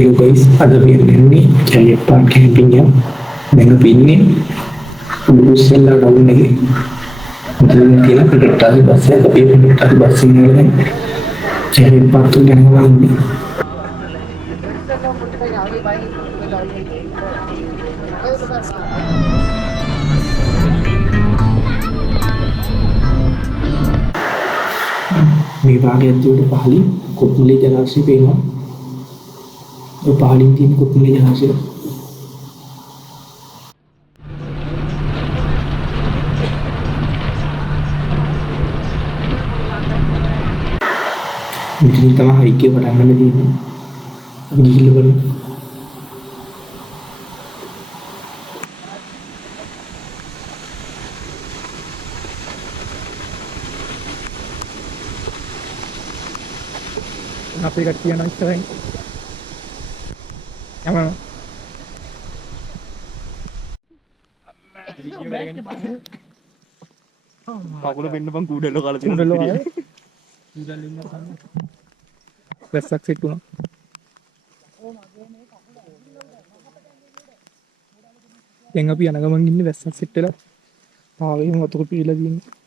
Hello guys, ada ini cari part campingnya dengan ini urusan lah tahun ini untuk kita berdekatan bahasa tapi berdekatan bahasa ini cari part tuh yang lain මේ භාගය ඇතුළට පහලින් කොත්මලේ ජලාශය පේනවා. ඒ පහලින් තියෙන කොත්මලේ ජලාශය. මෙතනින් තමයි hike එක පටන් ගන්න තියෙන්නේ. අපි ගිහිල්ලා බලමු. අපේ කට්ටිය යනවා ඉස්සරහින්. යමු. කකුල වෙන්න බං කුඩල කාලා තියෙනවා. කුඩල වල. කුඩල ඉන්න කන්න. වැස්සක් සෙට් වුණා. දැන් අපි යන ගමන් ඉන්නේ වැස්සක් සෙට් වෙලා. ආවෙම වතුර පීලා දින්නේ.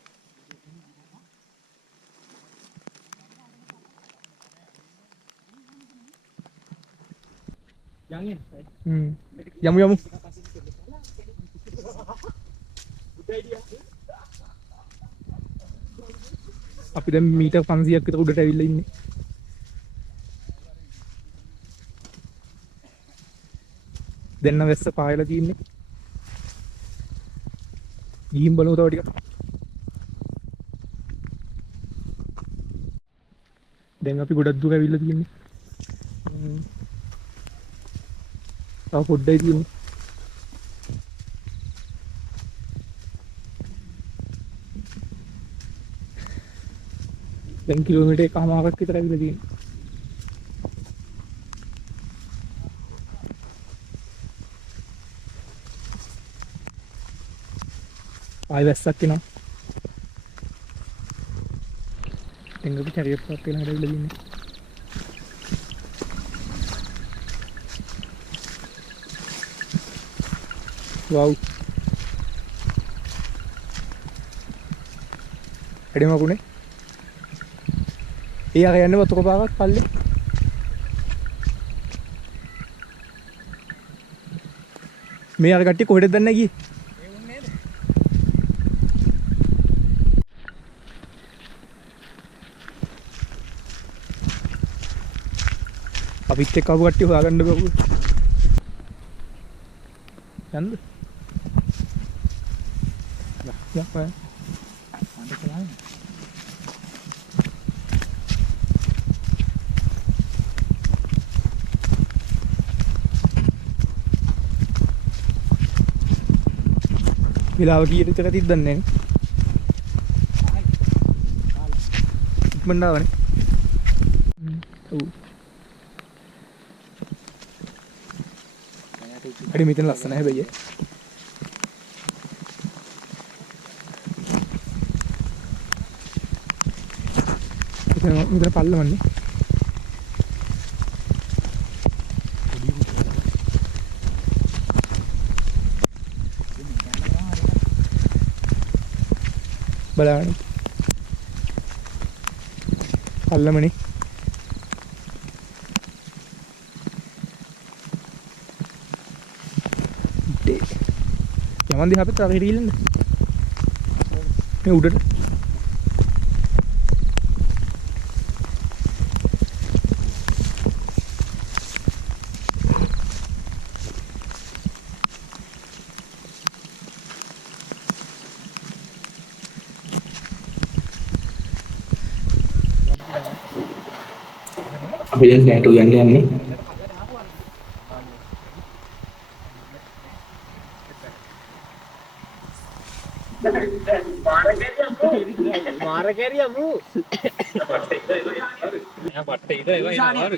යමු අපි දැන් මීටර් 500ක් විතර උඩට ඇවිල්ලා ඉන්නේ. දැන් නම් වැස්ස පායලා තියෙන්නේ. ගිහින් බලමු තව ටිකක්. දැන් අපි ගොඩක් දුර ඇවිල්ලා තියෙන්නේ. තව පොඩ්ඩයි තියෙන්නේ. දැන් කිලෝමීටර් එකමාරක් විතර ඇවිල්ලා තියෙනවා. ආයෙ වැස්සක් එනවා. දැන් අපි චරියප්පත් වෙන හැඩ ඇවිල්ලා තියෙන්නේ. वाव එඩි මකුනේ ඊයක යන්නේ වතුර පාරක් පල්ලේ මේ අර කට්ටිය කොහෙටද දන්නේ ගියේ ඒ උන්නේ නේද අපිත් එක්ක ආපු කට්ටිය හොයාගන්න බෑ යන්න Ja, ja. වෙලාව කීයට විතර තියද දන්නේ නැහැ. ඉක්මනට ආවනේ. ඔව්. අඩි මෙතන ලස්සන හැබැයි. මෙතන පල්ලමන්නේ. බලන්න. පල්ලමනේ. යමන් දිහා අපිට අර හිරිල්ලන්නේ. මේ උඩට. අපි දැන් ටැටු යන්නේ. මාර කැරියා මූ එයා පට්ටේ ඉත ඒවා එනවා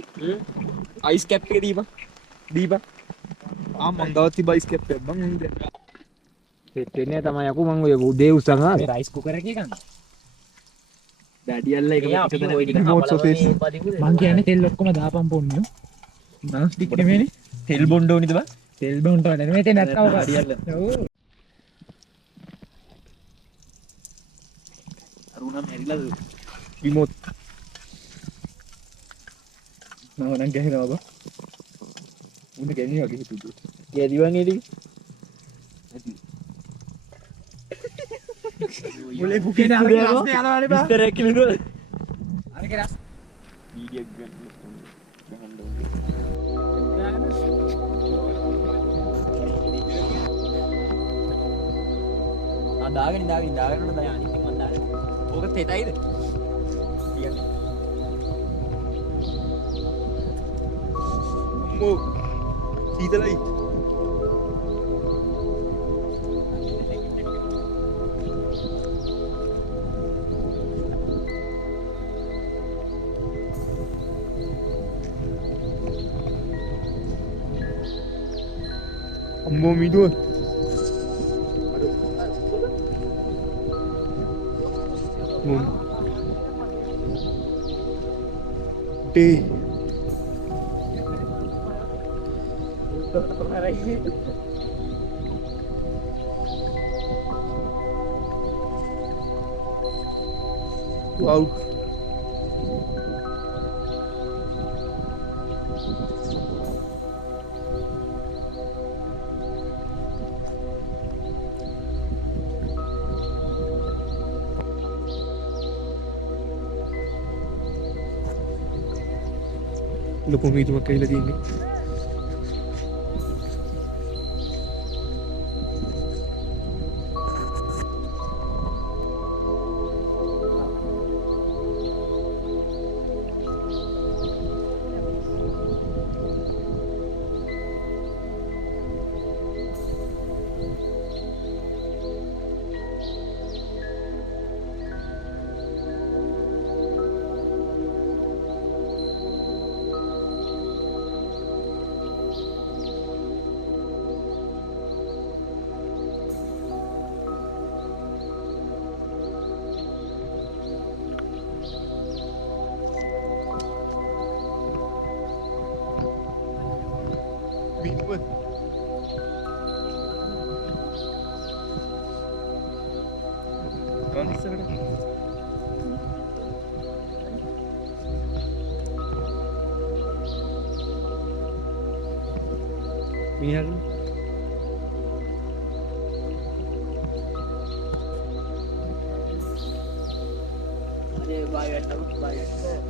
අයිස් කැප් එක දීපන් මං ගාව තිබ්බ අයිස් කැප් එක බං උන් දැන් සෙට් වෙන්නේ තමයි යකෝ මං ඔය උදේ උස්සන් ආවේ රයිස් කුකර් එකේ ගන්න ඩැඩි අල්ලා එක පිටතට ඔය රිමෝට් සොෆේස් මං කියන්නේ තෙල් ඔක්කොම දාපන් පොන්නෝ non stick නෙමෙයිනේ. තෙල් බොන්න ඕනිද බං? තෙල් බොන්න ඕනේ නෙමෙයි තේ නැත්තම් හරියල්ල. ඔව්. අරුණා මැරිලාද? විමොත්. නවනම් ගහනවා බං. උන්න ගෙනිය වගේ හිතුදු. ගැදිවන් එදී. මුලේ පුකේ දාලා රස්නේ යනවානේ බං. විස්තරයක් කිව්වද? අරගේ රස්. වීඩියෝ ගන්න. දාගෙන දැන් අනිත් එක මන් දාගෙන. ඕක තෙතයිද? කියන්නේ. අම්මෝ සීතලයි. අම්මෝ මිදුව. Teh. Wow. ලොකු මීදුමක් ඇවිල්ලා තියෙන්නේ. What? Kau ni sana. Minyak.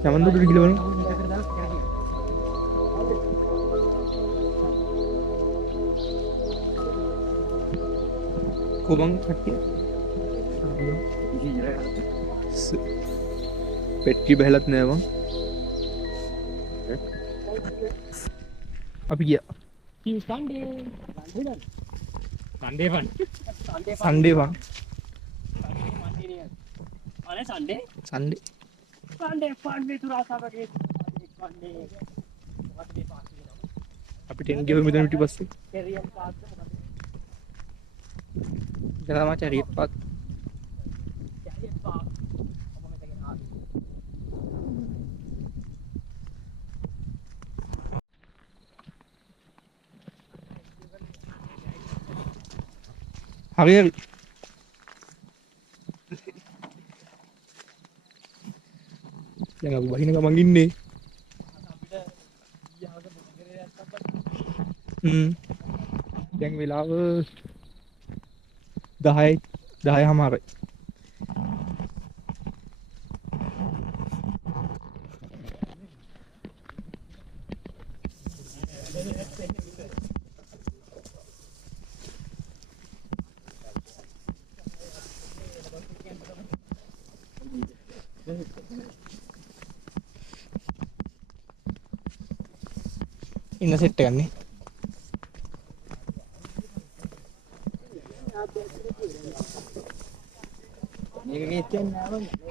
Zaman tu dulu gila mana? Kubang kaki. Petki behelat नहीं है वहाँ. अभी क्या? Sunday fun. Sunday fun. Sunday. Sunday. Sunday fun में तू रास्ता बगे. Sunday. अभी 10 किलोमीटर मिट्टी बस से. Kita mau cari pot. Hari-hari. Jangan aku bahin nggak mangin deh. Yang bilang दहाई हमारे इन्हें सेट करने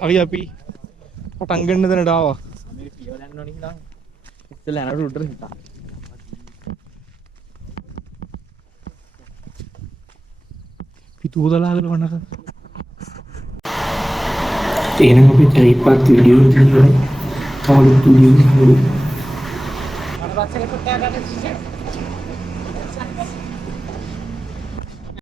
अभी अभी पतंगन ने तो डावा मेरे पियो लैंड नहीं ना इससे लेना रूटर था पितू तो लागल बना का तेरे को भी तेरी बात वीडियो नहीं हो रहा और वीडियो नहीं हो रहा බස් එකේ පුට්ටා ගන්න